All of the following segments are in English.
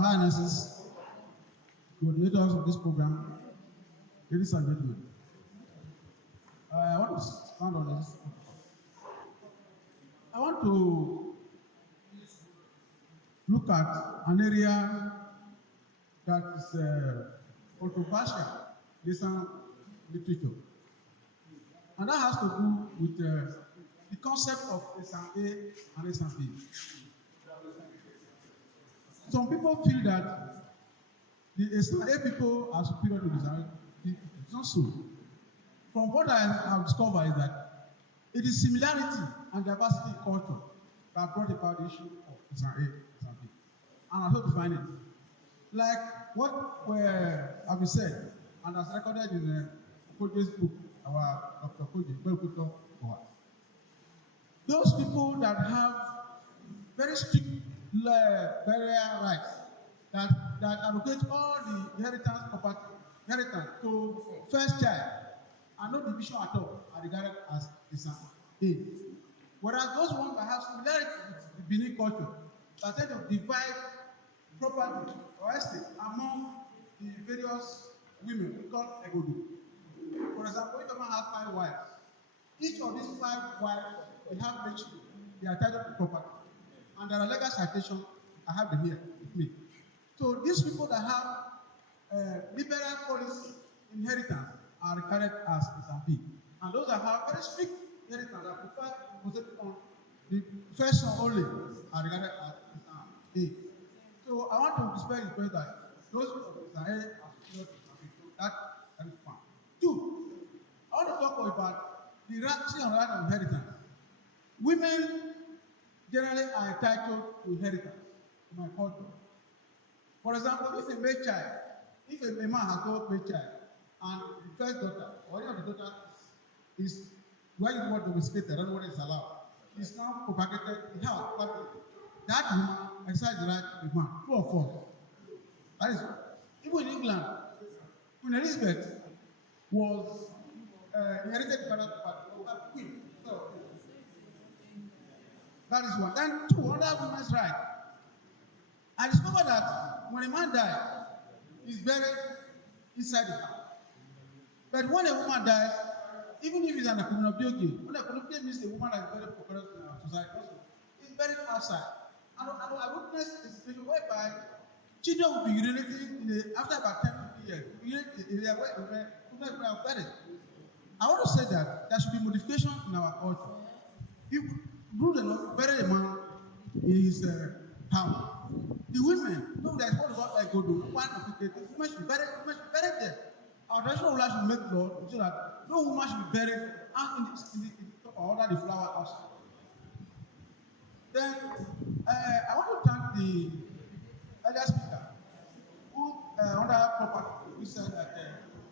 Your Highnesses, coordinators of this program, ladies and gentlemen, I want to stand on this. I want to look at an area that is controversial in Esan literature. And that has to do with the concept of Esan A and Esan B. Some people feel that the Esan A people are superior to the Esan B people. It's not so. From what I have discovered is that it is similarity and diversity in culture that brought about the issue of Esan A and Esan B. And I hope to find it. Like what have been said, and as recorded in Koje's book, our Dr. Koje, those people that have very strict burial rights, that allocate all the inheritance to first child, and no division at all are regarded as Esan A. Whereas those ones that have similarity with the Benin culture, that tend to divide property or estate among the various women we call Egodu. For example, if a man has 5 wives, each of these 5 wives will have rich, they are titled to property. And there are legal citations, I have them here with me. So these people that have liberal policy inheritance are regarded as Esan B. And those that have very strict inheritance that prefer to concentrate on the first son only are regarded as Esan A. So I want to dispel the point that those of Esan A are superior to Esan B. So that is fine. 2, I want to talk about the right of inheritance. Women generally are entitled to inheritance in my culture. For example, if a male child, if a man has got a male child, and the first daughter, or any of the daughters is when you want to domesticated, I don't know what is allowed, is now propagated in house, that woman exercises the right to be man, true or false. That is, even in England, Queen Elizabeth was inherited by that queen. So, that is one. Then 2, other women's right. I discovered that when a man dies, he's buried inside the house. But when a woman dies, even if it's an Akunabiogi, when Akunabiogi means a woman that is very popular in our society, it's buried outside. And I witnessed a situation whereby children will be urinating after about 10 years. They are buried. I want to say that there should be modification in our culture. If rude enough, bury a man in his house. The women, no, there's what is called go to one of the women should be buried there. Our traditional rulers should make law so that no woman should be buried in the under the flower outside. Then I want to thank the earlier speaker who under property who said that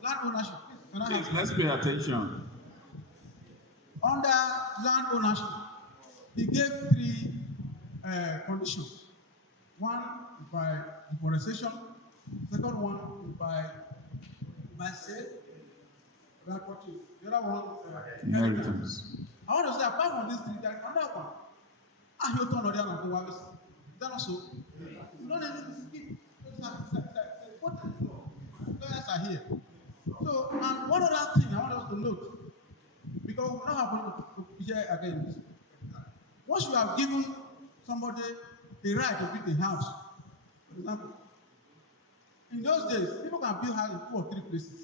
land ownership. Please, let's pay attention. Under land ownership, he gave 3 conditions. One by deforestation, second one by sale, the other one inheritance. I want to say apart from these 3, there is another one. And he'll turn on the other one. Is that not so? You don't need to speak. Lawyers are here. So, and one other thing I want us to note, because we don't have to hear again. Once you have given somebody the right to build a house, for example, in those days, people can build houses in 2 or 3 places.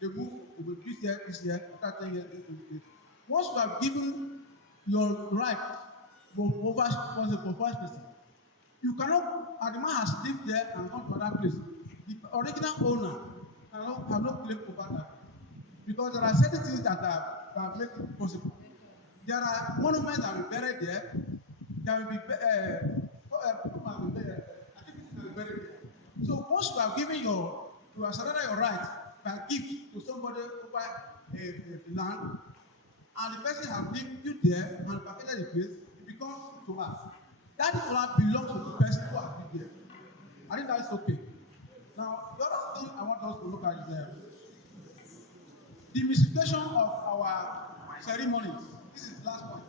They move, they will build here, this year, after 10 years, once you have given your right for first person, you cannot, and the man has lived there and gone to another place. The original owner have no claim over that. Because there are certain things that make it possible. There are monuments that will be buried there. There will be buried there. So once you have given you have surrendered your right by gift to somebody over the land, and the person has lived there and vacated the place, it becomes to us. That land belongs to the person who has lived there. I think that's okay. Now, the other thing I want us to look at is the mystification of our ceremonies. This is the last point.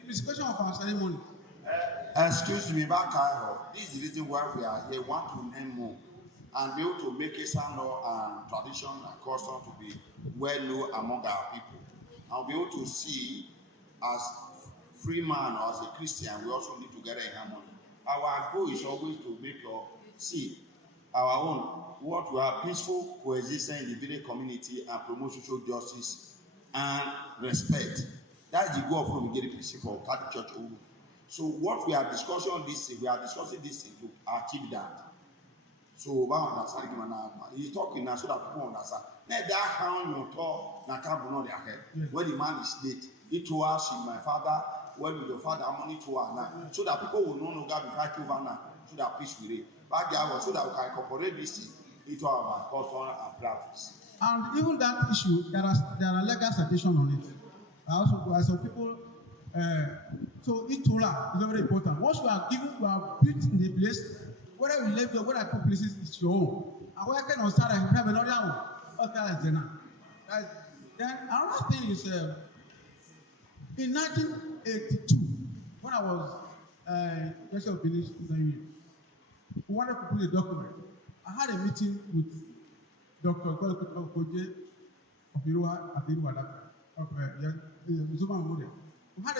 The mystification of our ceremonies. Excuse me, back this is the reason why we are here. Want to learn more and be able to make Esan and tradition and custom to be well known among our people. And be able to see as free man or as a Christian, we also live together in harmony. Our goal is always to make see our own what we are peaceful coexistence in the village community and promote social justice and respect. That's the goal of what we get the principle of Catholic Church. So what we are discussing on this thing, we are discussing this thing to achieve that. So he's talking now so that people understand. Now that how you talk, na can't know their head. When the man is late, he told us, my father, when will your father money to her now? So that people will no longer be fighting over now, so that peace will reign. Back there, so that we can incorporate this thing into our culture and practice. And even that issue, there are legal citations on it. Also, some people, so Itola is very important. Once you are given, you are built in the place, whether you live there, whether you put places, it's your own. And where can you start? You have another one. Okay, then another thing is, in 1982, when I was Bishop of Village, we wanted to put a document. I had a meeting with Dr. Koje of Irua at Irua of Zuma Mode. We had a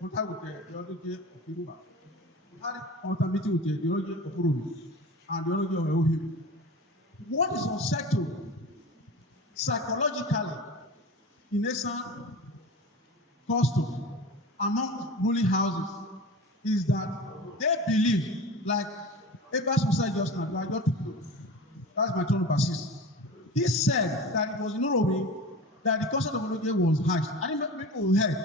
contact with the Ology of Irua. We had a meeting with the Ology of Urumi and the Ology of Elohim. What is unsettled psychologically in Esan custom among ruling houses is that they believe, like Abbas said just now, that's my turn to persist. He said that it was in Uromi that the concept of Ology was hatched. I didn't make people heard.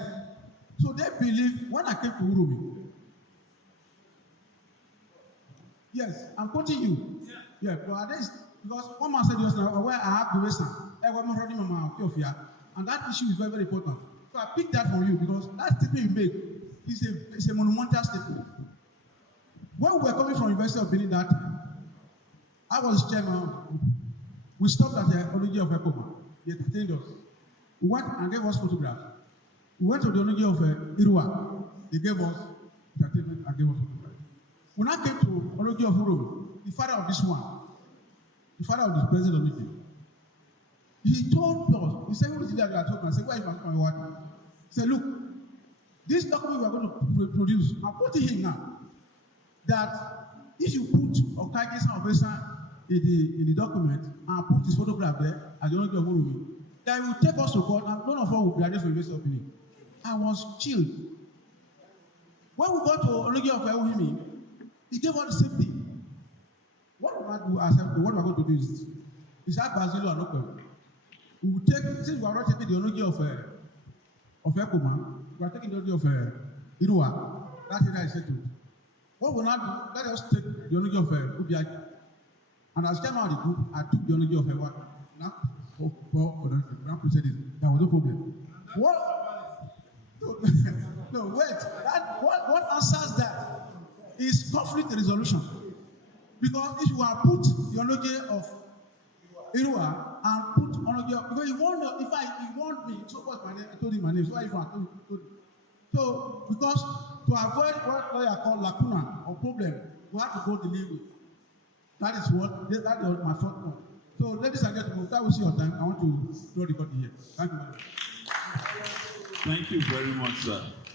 So they believe when I came to Uromi. Yes, I'm quoting you. Yeah, but this, because one man said just now, where I have the Esan, and that issue is very, very important. So I picked that from you because that statement you made is a monumental statement. When we were coming from University of Benin that I was chairman, we stopped at the Ology of Ekoma. They entertained us. We went and gave us photographs. We went to the Ology of Irua. They gave us entertainment and gave us photographs. When I came to Ology of Uru, the father of this one, the father of the president Ology, he told us, he said, what is it that you are talking about? I said, why are you my wife? He said, look, this document we are going to produce, I'm putting him now, that if you put Okaikisan of Esan in the document and put his photograph there as the Ology of Uru, that will take us to court and none of us will graduate from University of Benin. I was chilled. When we got to Ology of Elohim, he gave us the same thing. What we are going to do is this. It's at Basilo and Open. We will take, since we are not taking the Ology of Ekoma, we are taking the Ology of Irua. That's it I said to it. What we now do, let us take the Ology of Ubiaki. And as chairman of the group, I took the Ology of Ewa. Now, for there was no problem. What? No, wait. What answers that is conflict resolution. Because if you are put the Ology of Irua and put Ology of, because you won't know, if he want me, so what's my name? I told him my name, so I told him. So, because to avoid what lawyer call lacuna or problem, we have to go the legal. That is my first point. So, ladies and gentlemen, that was your time. I want to draw the court here. Thank you very much. Thank you very much, sir.